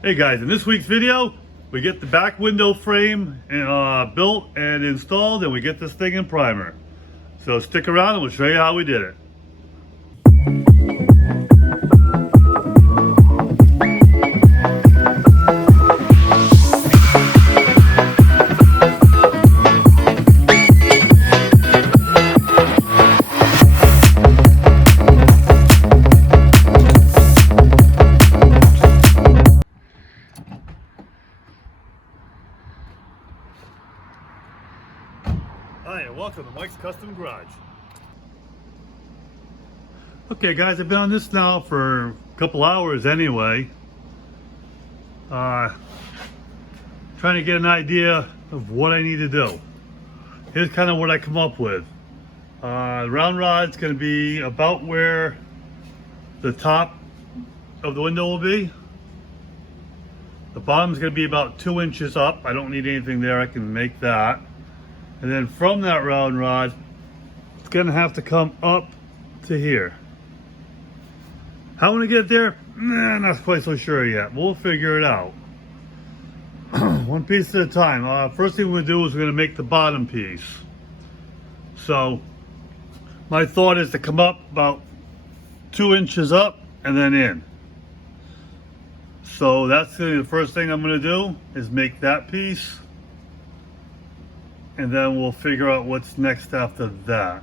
Hey guys, in this week's video, we get the back window frame built and installed, and we get this thing in primer. So stick around and we'll show you how we did it. Hi, and welcome to Mike's Custom Garage. Okay guys, I've been on this now for a couple hours anyway. Trying to get an idea of what I need to do. Here's kind of what I come up with. The round rod's going to be about where the top of the window will be. The bottom's going to be about 2 inches up. I don't need anything there, I can make that. And then from that round rod, it's gonna have to come up to here. How I'm gonna get there? Not quite so sure yet. We'll figure it out. One piece at a time. First thing we're gonna do is we're gonna make the bottom piece. So, my thought is to come up about 2 inches up and then in. So that's gonna be the first thing I'm gonna do, is make that piece. And then we'll figure out what's next after that.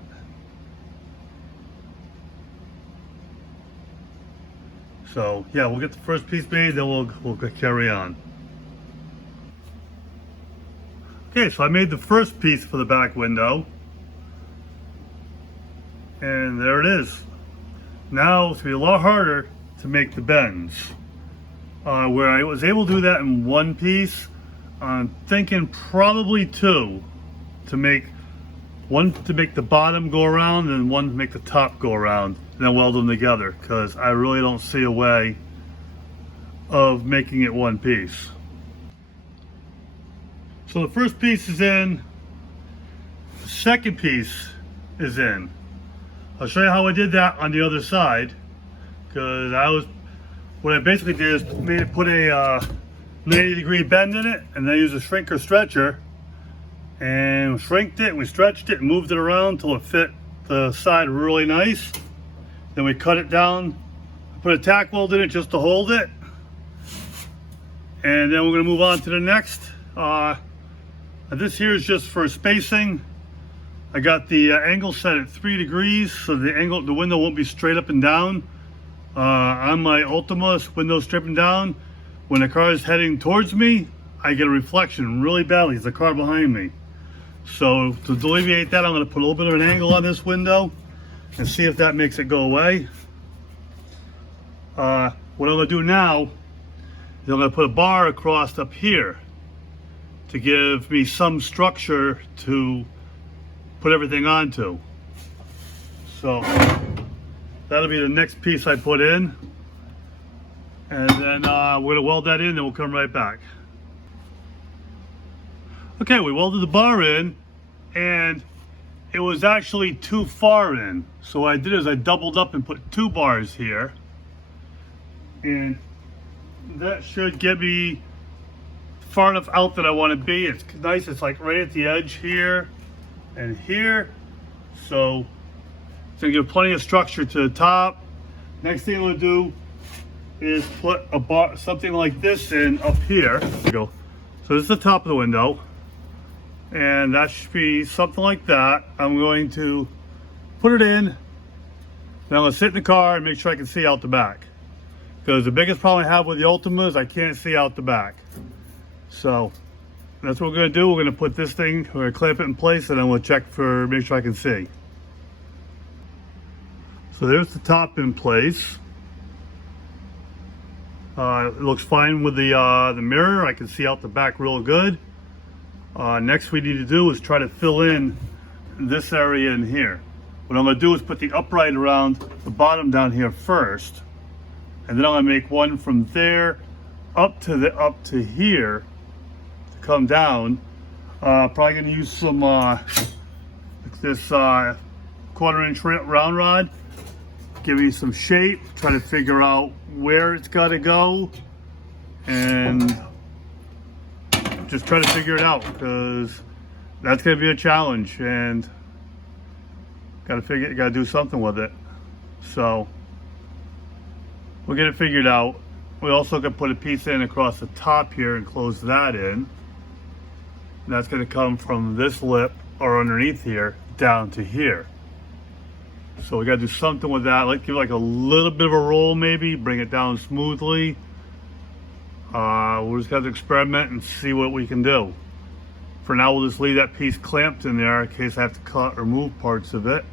So yeah, we'll get the first piece made, then we'll carry on. Okay, so I made the first piece for the back window. And there it is. Now it's gonna be a lot harder to make the bends. Where I was able to do that in one piece, I'm thinking probably two. To make one to make the bottom go around and one to make the top go around, and then weld them together, because I really don't see a way of making it one piece. So the first piece is in, the second piece is in. I'll show you how I did that on the other side, because what I basically did is put a 90-degree bend in it, and then use a shrinker stretcher and we shrinked it, we stretched it, and moved it around until it fit the side really nice. Then we cut it down, put a tack weld in it just to hold it, and then we're going to move on to the next. This here is just for spacing. I got the angle set at 3 degrees, so the window won't be straight up and down. On my Ultima window straight and down, when the car is heading towards me, I get a reflection really badly. It's the car behind me. So to alleviate that, I'm going to put a little bit of an angle on this window and see if that makes it go away. What I'm going to do now is I'm going to put a bar across up here to give me some structure to put everything onto. So that'll be the next piece I put in, and then we're going to weld that in, then we'll come right back. Okay, we welded the bar in, and it was actually too far in. So what I did is I doubled up and put 2 bars here. And that should get me far enough out that I want to be. It's nice, it's like right at the edge here and here. So it's gonna give plenty of structure to the top. Next thing I'm gonna do is put a bar, something like this in up here. There we go. So this is the top of the window. And that should be something like that. I'm going to put it in, then I'm going to sit in the car and make sure I can see out the back. Because the biggest problem I have with the Ultima is I can't see out the back. So that's what we're going to do. We're going to put this thing, we're going to clamp it in place, and then we'll check for, make sure I can see. So there's the top in place. It looks fine with the mirror. I can see out the back real good. Next we need to do is try to fill in this area in here. What I'm going to do is put the upright around the bottom down here first, and then I'm going to make one from there up to here to come down. Probably going to use some this 1/4 inch round rod, give me some shape, try to figure out where it's got to go, and just try to figure it out, because that's going to be a challenge, and got to do something with it. So we'll get it figured out. We also can put a piece in across the top here and close that in. And that's going to come from this lip or underneath here down to here. So we got to do something with that. Like give it like a little bit of a roll, maybe bring it down smoothly. We'll just got to experiment and see what we can do. For now, we'll just leave that piece clamped in there in case I have to cut or move parts of it.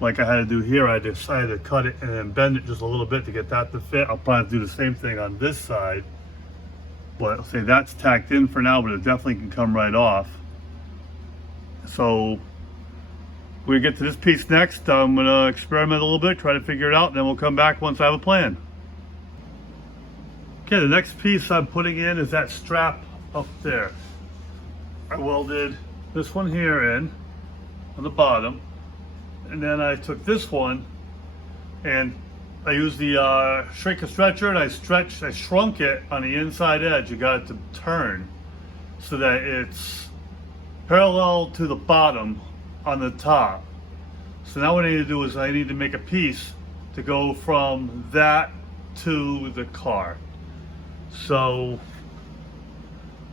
Like I had to do here, I decided to cut it and then bend it just a little bit to get that to fit. I'll probably have to do the same thing on this side. But I'll say that's tacked in for now, but it definitely can come right off. So we get to this piece next. I'm gonna experiment a little bit, try to figure it out, and then we'll come back once I have a plan. Okay, the next piece I'm putting in is that strap up there. I welded this one here in on the bottom, and then I took this one and I used the shrink and stretcher, and I shrunk it on the inside edge. You got it to turn so that it's parallel to the bottom on the top. So now what I need to do is I need to make a piece to go from that to the car. So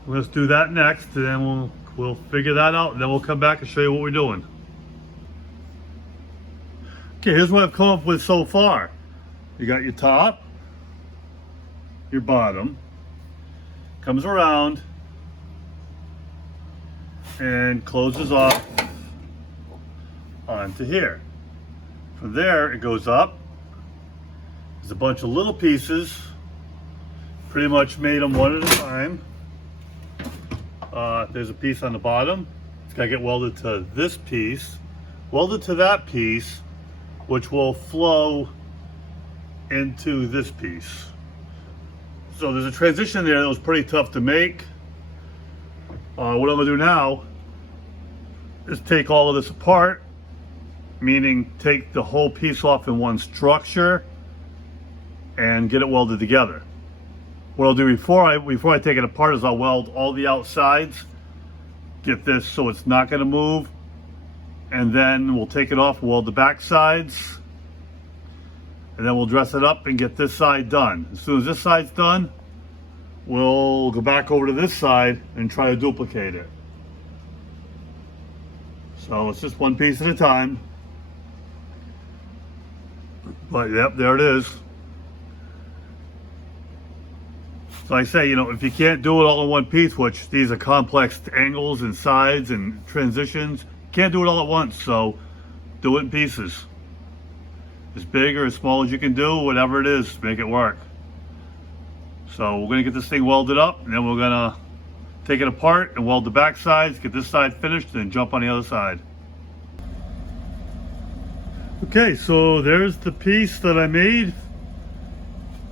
let's do that next, and then we'll figure that out, and then we'll come back and show you what we're doing. Okay, here's what I've come up with so far. You got your top, your bottom, comes around and closes off onto here. From there, it goes up. There's a bunch of little pieces. Pretty much made them one at a time. There's a piece on the bottom. It's got to get welded to this piece, welded to that piece, which will flow into this piece. So there's a transition there that was pretty tough to make. What I'm going to do now is take all of this apart, meaning take the whole piece off in one structure and get it welded together. What I'll do before I take it apart is I'll weld all the outsides, get this so it's not going to move, and then we'll take it off, weld the back sides, and then we'll dress it up and get this side done. As soon as this side's done, we'll go back over to this side and try to duplicate it. So it's just one piece at a time. But yep, there it is. So I say, you know, if you can't do it all in one piece, which these are complex angles and sides and transitions, you can't do it all at once, so do it in pieces. As big or as small as you can do, whatever it is, make it work. So we're gonna get this thing welded up, and then we're gonna take it apart and weld the back sides, get this side finished, and then jump on the other side. Okay, so there's the piece that I made.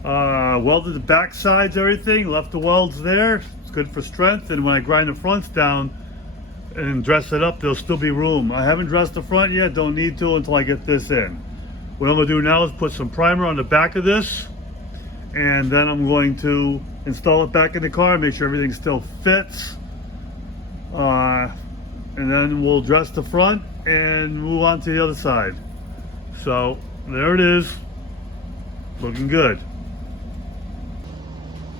Welded the back sides, everything, left the welds there. It's good for strength, and when I grind the fronts down and dress it up, there'll still be room. I haven't dressed the front yet, don't need to until I get this in. What I'm gonna do now is put some primer on the back of this, and then I'm going to install it back in the car, make sure everything still fits. And then we'll dress the front and move on to the other side. So there it is, looking good.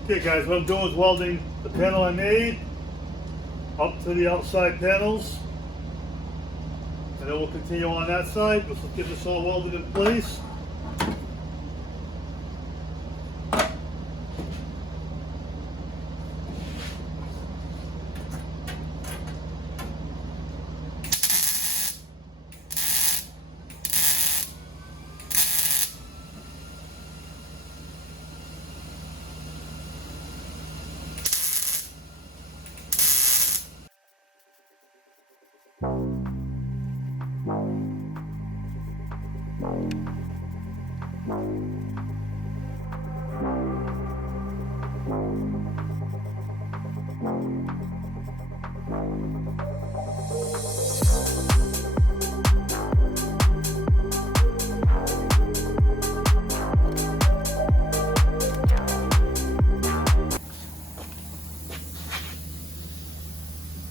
Okay guys, what I'm doing is welding the panel I made up to the outside panels, and then we'll continue on that side. Let's get this all welded in place.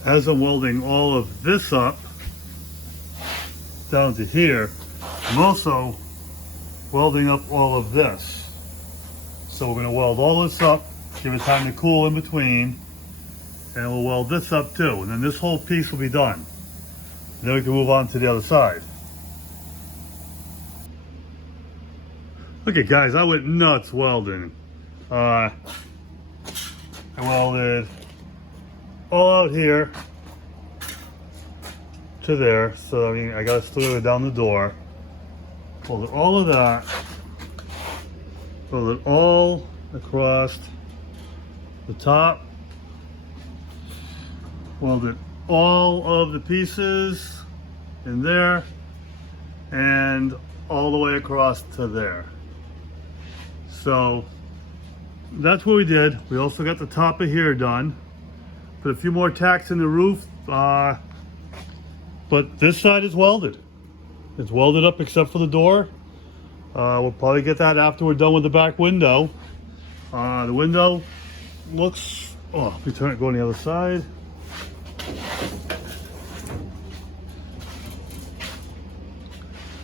as I'm welding all of this up down to here, I'm also welding up all of this. So we're going to weld all this up, give it time to cool in between, and we'll weld this up too. And then this whole piece will be done. And then we can move on to the other side. Okay guys, I went nuts welding. I welded all out here to there. So I mean, I got to still go down the door. Welded all of that. Welded all across the top. Welded all of the pieces in there and all the way across to there. So that's what we did. We also got the top of here done. Put a few more tacks in the roof, but this side is welded. It's welded up except for the door. We'll probably get that after we're done with the back window. The window looks, oh, let me turn it, go on the other side.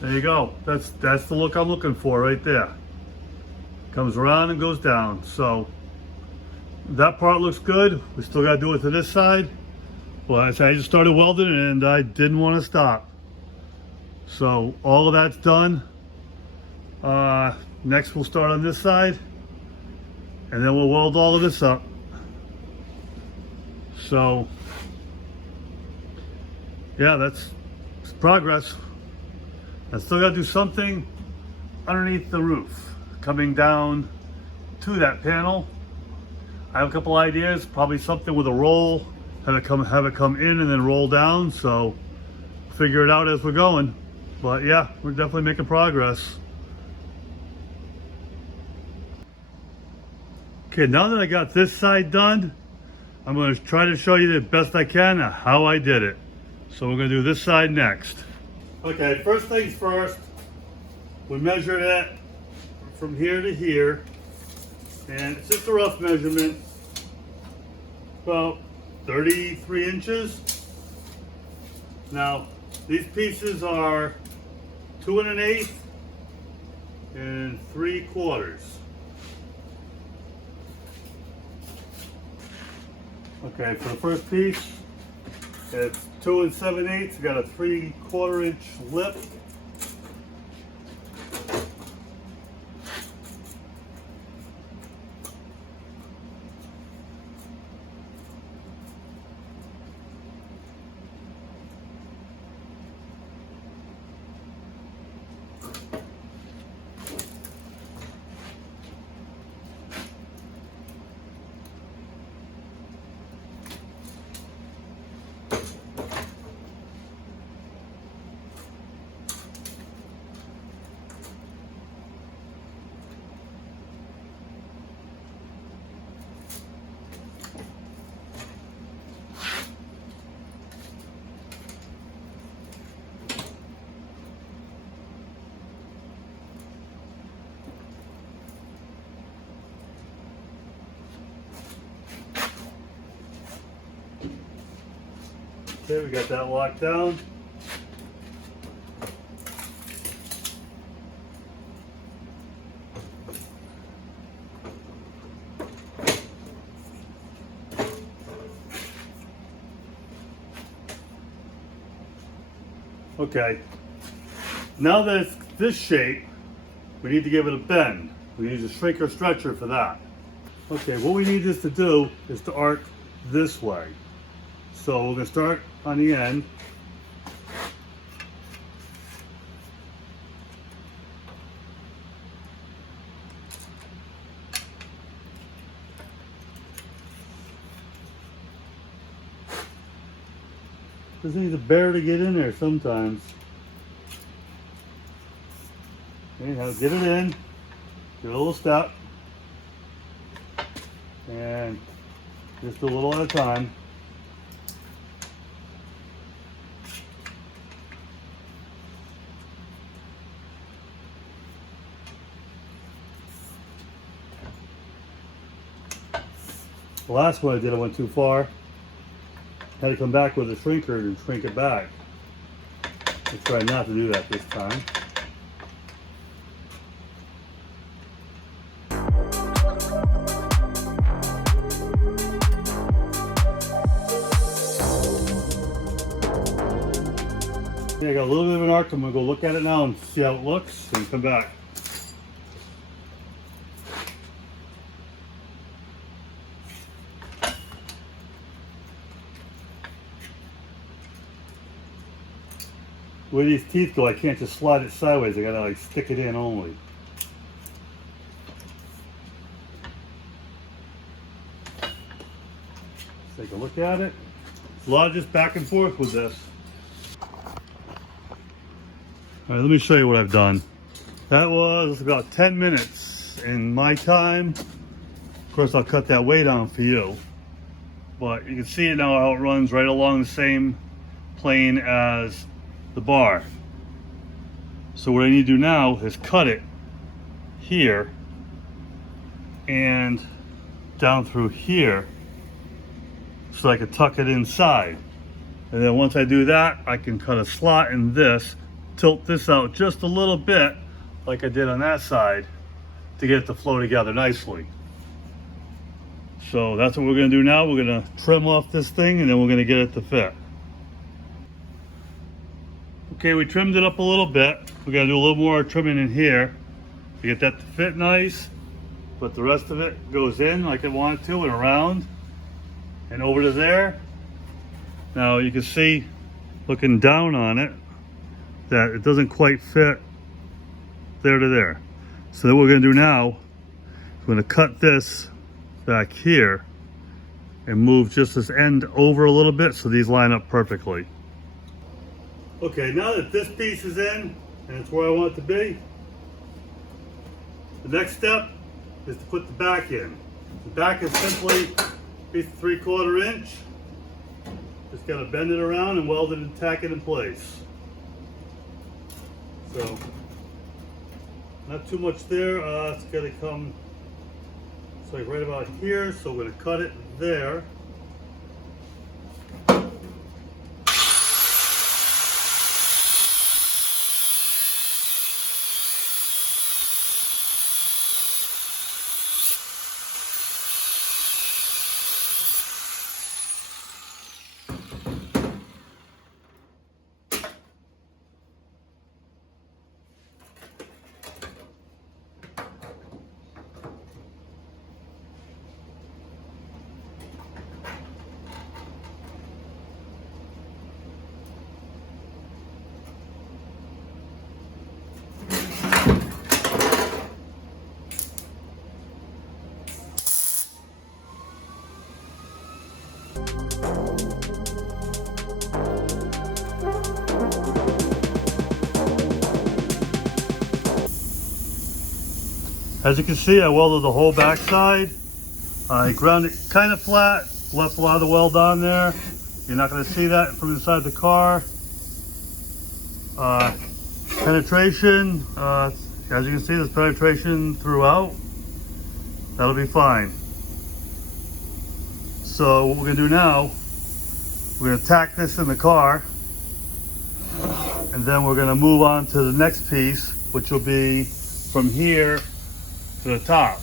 There you go. That's the look I'm looking for right there. Comes around and goes down. So that part looks good. We still got to do it to this side. Well, I just started welding and I didn't want to stop. So all of that's done. Next we'll start on this side and then we'll weld all of this up. So yeah, that's progress. I still got to do something underneath the roof, coming down to that panel. I have a couple ideas, probably something with a roll, have it come in and then roll down. So figure it out as we're going. But yeah, we're definitely making progress. Okay, now that I got this side done, I'm going to try to show you the best I can how I did it. So we're going to do this side next. Okay, first things first, we measured it from here to here, and it's just a rough measurement, about 33 inches. Now, these pieces are 2 1/8 and 3/4. Okay, for the first piece, it's 2 7/8. Got a 3/4 inch lip. Okay, we got that locked down. Okay, now that it's this shape, we need to give it a bend. We need a shrinker stretcher for that. Okay, what we need this to do is to arc this way. So we're going to start on the end. This needs a bear to get in there sometimes. Anyhow, get it in, give it a little step, and just a little at a time. The last one I did, I went too far. had to come back with a shrinker and shrink it back. I tried not to do that this time. Okay, I got a little bit of an arc. I'm going to go look at it now and see how it looks and come back. Where these teeth go, I can't just slide it sideways. I gotta like stick it in only. Let's take a look at it. It's a lot of just back and forth with this. All right, let me show you what I've done. That was about 10 minutes in my time. Of course, I'll cut that way down for you. But you can see it now how it runs right along the same plane as the bar. So what I need to do now is cut it here and down through here so I can tuck it inside. And then once I do that, I can cut a slot in this, tilt this out just a little bit like I did on that side to get it to flow together nicely. So that's what we're going to do now. We're going to trim off this thing and then we're going to get it to fit. Okay, we trimmed it up a little bit. We got to do a little more trimming in here to get that to fit nice. But the rest of it goes in like I want it to and around and over to there. Now you can see, looking down on it, that it doesn't quite fit there to there. So then what we're going to do now, we're going to cut this back here and move just this end over a little bit so these line up perfectly. Okay, now that this piece is in and it's where I want it to be, the next step is to put the back in. The back is simply a piece of 3/4 inch. Just gotta bend it around and weld it and tack it in place. So, not too much there. It's gotta come, it's like right about here, so we're gonna cut it there. As you can see, I welded the whole back side. I ground it kind of flat, left a lot of the weld on there. You're not going to see that from inside the car. Penetration, as you can see, there's penetration throughout. That'll be fine. So what we're going to do now, we're going to tack this in the car, and then we're going to move on to the next piece, which will be from here to the top,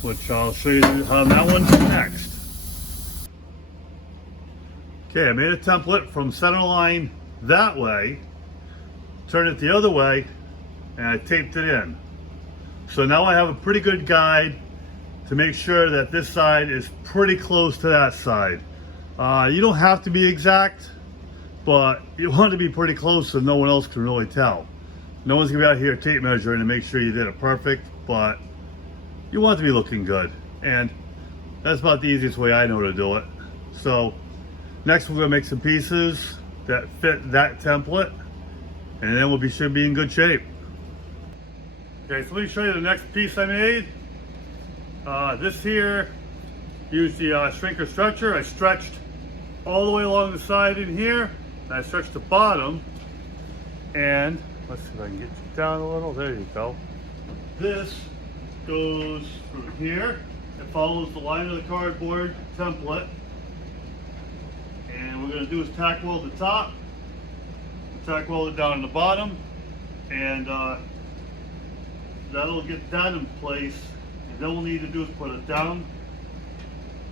which I'll show you how that one's next. Okay, I made a template from center line that way, turned it the other way, and I taped it in. So now I have a pretty good guide to make sure that this side is pretty close to that side. You don't have to be exact, but you want to be pretty close so no one else can really tell. No one's gonna be out here tape measuring to make sure you did it perfect, but you want it to be looking good. And that's about the easiest way I know to do it. So next we're gonna make some pieces that fit that template, and then should be in good shape. Okay, so let me show you the next piece I made. This here, used the shrinker stretcher. I stretched all the way along the side in here, and I stretched the bottom, and let's see if I can get you down a little. There you go. This goes through here. It follows the line of the cardboard template. going to do is tack weld the top, tack weld it down on the bottom, and that'll get that in place. And then we'll need to do is put it down,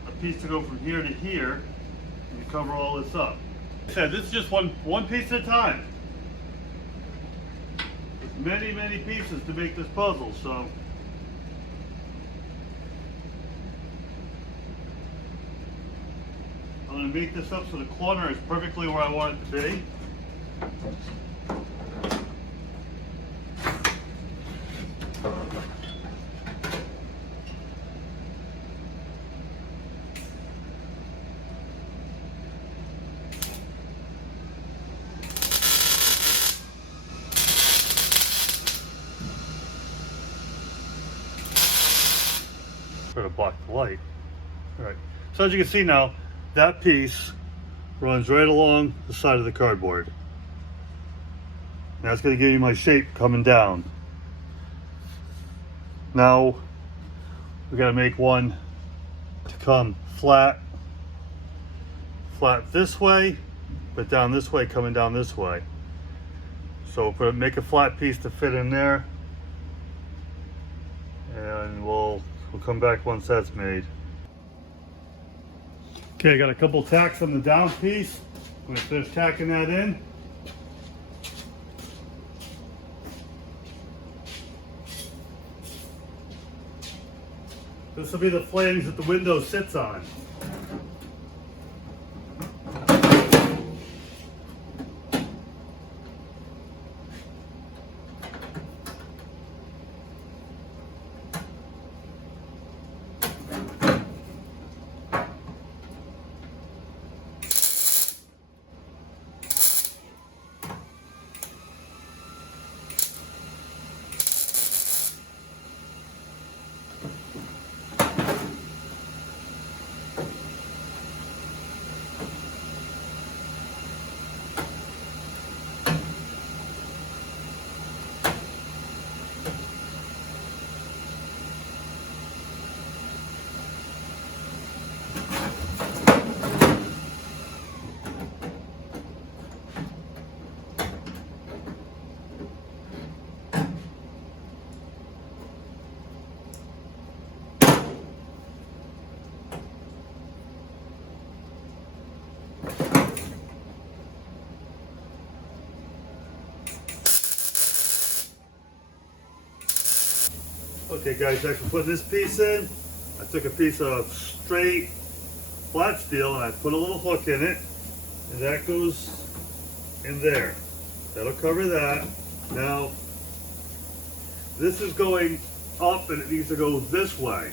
a piece to go from here to here, and cover all this up. Like I said, this is just one piece at a time. There's many pieces to make this puzzle, so I'm going to make this up so the corner is perfectly where I want it to be. Try to block the light. All right. So as you can see now, that piece runs right along the side of the cardboard. That's going to give you my shape coming down. Now we got to make one to come flat this way, but down this way, coming down this way. So make a flat piece to fit in there, and we'll come back once that's made. Okay, I got a couple tacks on the down piece. I'm going to finish tacking that in. This will be the flange that the window sits on. Okay guys, after putting this piece in, I took a piece of straight flat steel and I put a little hook in it, and that goes in there. That'll cover that. Now, this is going up and it needs to go this way.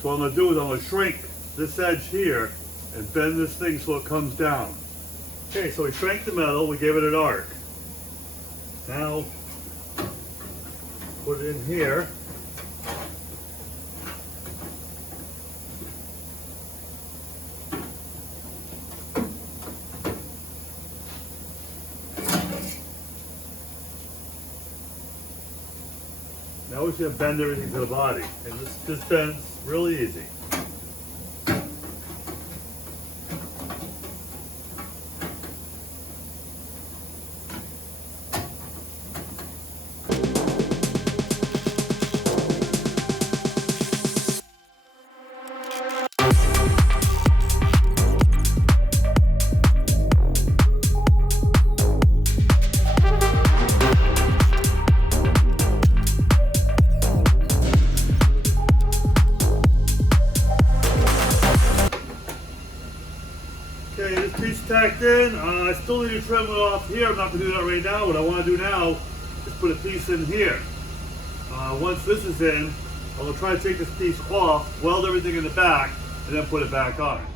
So what I'm going to do is I'm going to shrink this edge here and bend this thing so it comes down. Okay, so we shrank the metal, we gave it an arc. Now, put it in here. Now we should bend everything to the body, and this bends really easy. Okay, this piece tacked in. I still need to trim it off here. I'm not going to do that right now. What I want to do now is put a piece in here. Once this is in, I'm going to try to take this piece off, weld everything in the back, and then put it back on.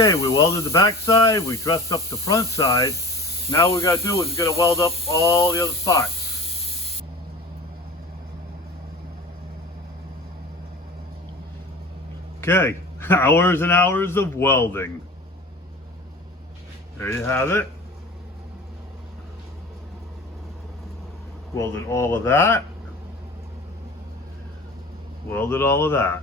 Okay, we welded the back side, we dressed up the front side. Now what we gotta do is we gotta weld up all the other spots. Okay, hours and hours of welding. There you have it. Welded all of that. Welded all of that.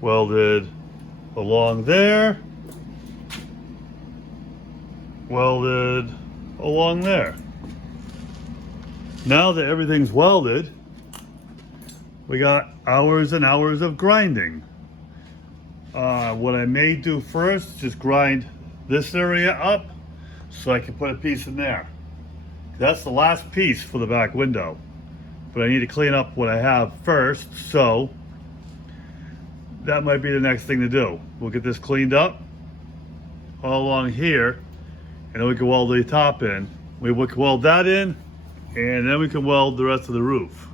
Welded along there. Welded along there. Now that everything's welded, we got hours and hours of grinding. What I may do first, just grind this area up so I can put a piece in there. That's the last piece for the back window. But I need to clean up what I have first, so that might be the next thing to do. We'll get this cleaned up all along here, and then we can weld the top in. We can weld that in, and then we can weld the rest of the roof.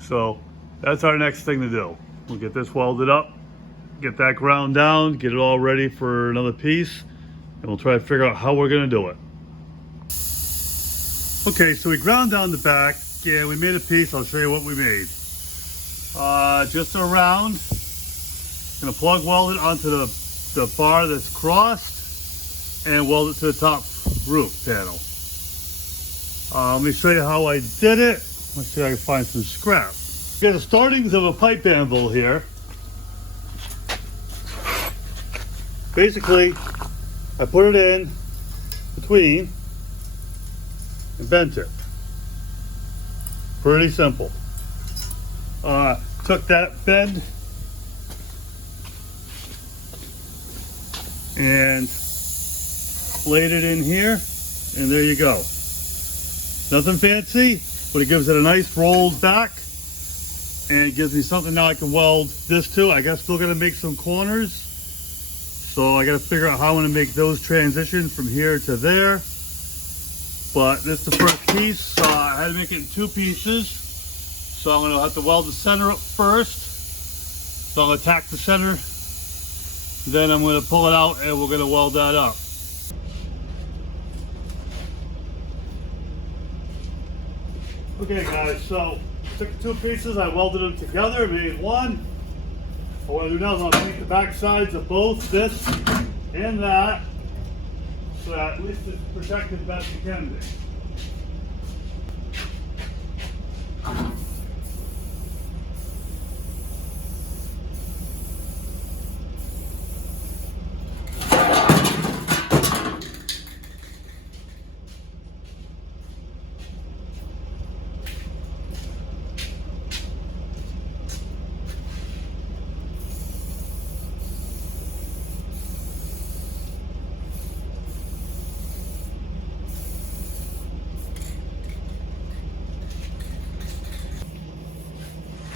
So that's our next thing to do. We'll get this welded up, get that ground down, get it all ready for another piece, and we'll try to figure out how we're gonna do it. Okay, so we ground down the back. Yeah, we made a piece. I'll show you what we made. Just a round. Gonna plug weld it onto the bar that's crossed and weld it to the top roof panel. Let me show you how I did it. Let's see if I can find some scrap. We got the startings of a pipe anvil here. Basically, I put it in between and bent it. Pretty simple. Took that bend and laid it in here, and there you go. Nothing fancy, but it gives it a nice rolled back, and it gives me something now I can weld this to. I guess still gonna make some corners, so I gotta figure out how I'm gonna make those transitions from here to there. But this is the first piece. I had to make it in two pieces, so I'm gonna have to weld the center up first. So I'm gonna tack the center, then I'm gonna pull it out, and we're gonna weld that up. Okay guys, so took the two pieces, I welded them together, made one. What I'm gonna do now is I'm gonna make the back sides of both this and that, so that at least it's protected best it can be.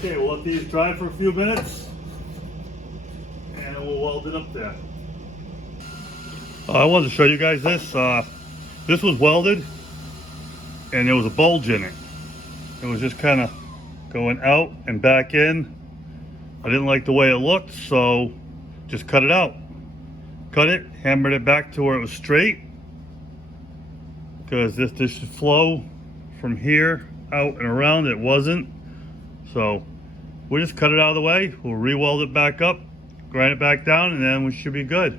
Okay, we'll let these dry for a few minutes, and then we'll weld it up there. I wanted to show you guys this. This was welded, and there was a bulge in it. It was just kind of going out and back in. I didn't like the way it looked, so just cut it out. Cut it, hammered it back to where it was straight, because this should flow from here out and around. It wasn't. So we'll just cut it out of the way. We'll re-weld it back up, grind it back down, and then we should be good.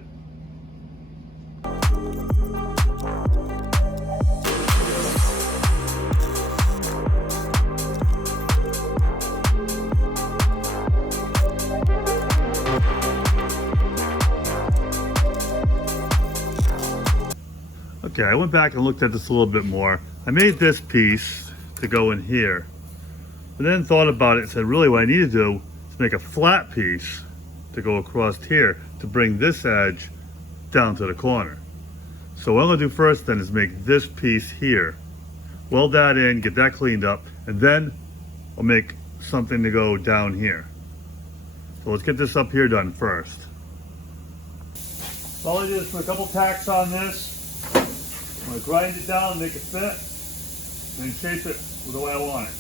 Okay, I went back and looked at this a little bit more. I made this piece to go in here. But then thought about it and said, really what I need to do is make a flat piece to go across here to bring this edge down to the corner. So what I'm gonna do first then is make this piece here. Weld that in, get that cleaned up, and then I'll make something to go down here. So let's get this up here done first. So all I did is put a couple tacks on this. I'm going to grind it down, make it fit, and shape it the way I want it.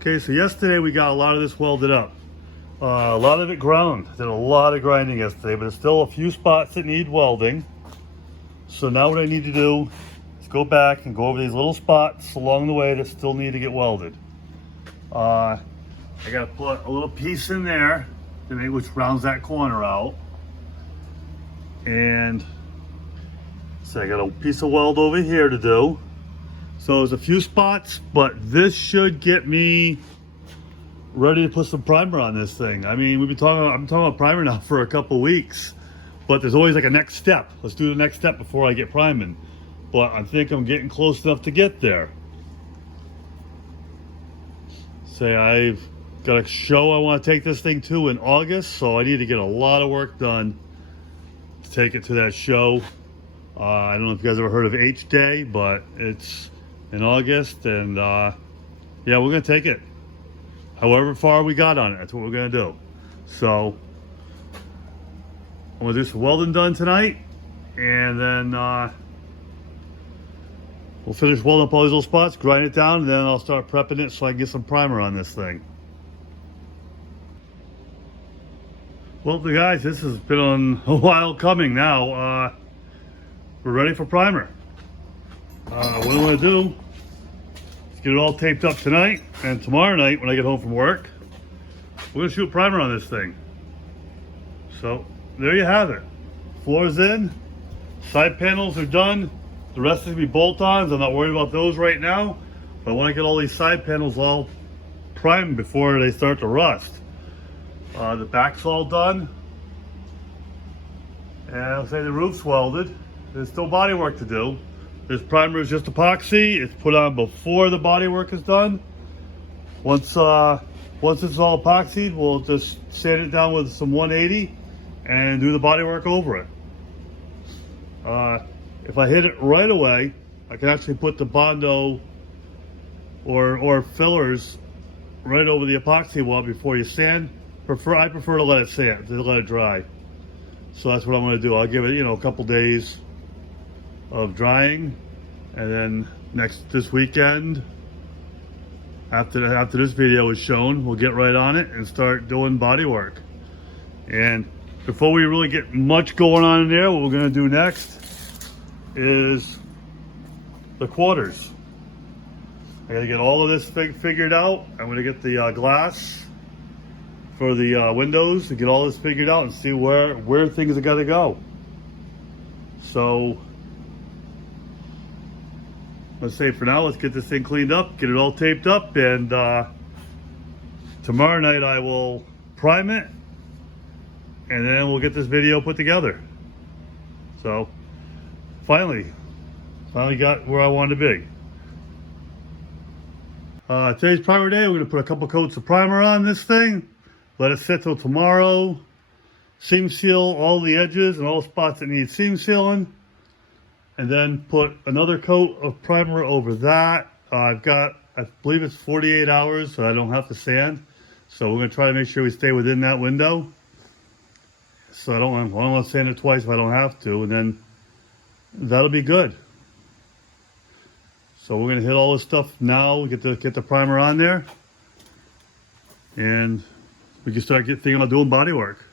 Okay, so yesterday we got a lot of this welded up. A lot of it ground. Did a lot of grinding yesterday, but there's still a few spots that need welding. So now what I need to do is go back and go over these little spots along the way that still need to get welded. I gotta put a little piece in there to make, which rounds that corner out. And so I got a piece of weld over here to do. So there's a few spots, but this should get me ready to put some primer on this thing. I mean, I'm talking about primer now for a couple weeks, but there's always like a next step. Let's do the next step before I get priming. But I think I'm getting close enough to get there. Say I've got a show I want to take this thing to in August, so I need to get a lot of work done to take it to that show. I don't know if you guys ever heard of H Day, but it's in August, and yeah, we're gonna take it however far we got on it. That's what we're gonna do. So I'm gonna do some welding done tonight, and then we'll finish welding up all these little spots, grind it down, and then I'll start prepping it so I can get some primer on this thing. Well, guys, this has been a while coming now. We're ready for primer. What I'm gonna do is get it all taped up tonight, and tomorrow night when I get home from work, we're gonna shoot primer on this thing. So there you have it. Floor's in, side panels are done. The rest is gonna be bolt-ons. I'm not worried about those right now, but I want to get all these side panels all primed before they start to rust. The back's all done, and I'll say the roof's welded. There's still body work to do. This primer is just epoxy. It's put on before the body work is done. Once it's all epoxied, we'll just sand it down with some 180 and do the body work over it. If I hit it right away, I can actually put the Bondo or fillers right over the epoxy wall before you sand. I prefer to let it sand, to let it dry. So that's what I'm going to do. I'll give it, a couple days of drying, and then this weekend, after this video is shown, we'll get right on it and start doing body work. And before we really get much going on in there, what we're going to do next is the quarters. I got to get all of this figured out. I'm going to get the glass for the windows to get all this figured out and see where things are got to go. So let's say for now, let's get this thing cleaned up, get it all taped up, and tomorrow night I will prime it, and then we'll get this video put together. So finally got where I wanted to be. Today's primer day. We're going to put a couple coats of primer on this thing, let it sit till tomorrow, seam seal all the edges and all spots that need seam sealing, and then put another coat of primer over that. I believe it's 48 hours, so I don't have to sand. So we're going to try to make sure we stay within that window. So I don't want to sand it twice if I don't have to, and then that'll be good. So we're going to hit all this stuff now, get the primer on there, and we can start thinking about doing body work.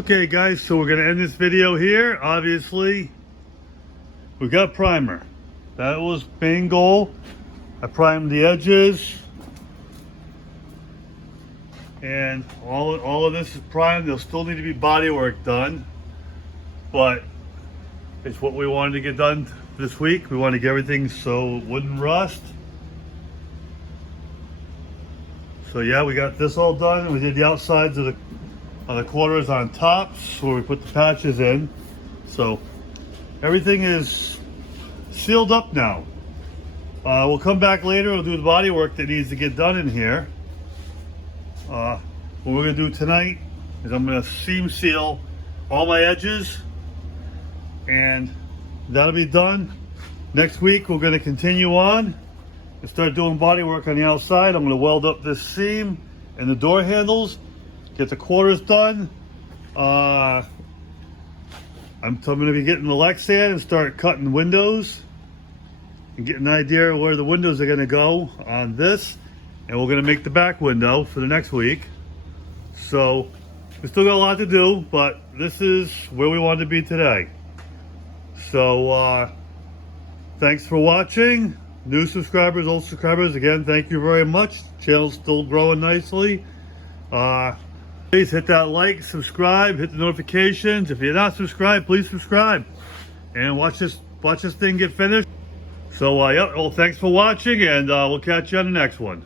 Okay guys, so we're going to end this video here. Obviously, we got primer. That was main goal. I primed the edges. And all of this is primed. There'll still need to be body work done. But It's what we wanted to get done this week. We wanted to get everything so it wouldn't rust. So yeah, we got this all done. We did the outsides of the quarters on tops where we put the patches in. So everything is sealed up now. We'll come back later. We'll do the body work that needs to get done in here. What we're gonna do tonight is I'm gonna seam seal all my edges, and that'll be done. Next week we're gonna continue on and start doing body work on the outside. I'm gonna weld up this seam and the door handles, get the quarters done. I'm gonna be getting the Lexan and start cutting windows and get an idea of where the windows are gonna go on this. And we're gonna make the back window for the next week. So we still got a lot to do, but this is where we wanted to be today. So thanks for watching. New subscribers, old subscribers, again, thank you very much. Channel's still growing nicely. Please hit that like, subscribe, hit the notifications. If you're not subscribed, please subscribe and watch this thing get finished. So yeah, well, thanks for watching, and we'll catch you on the next one.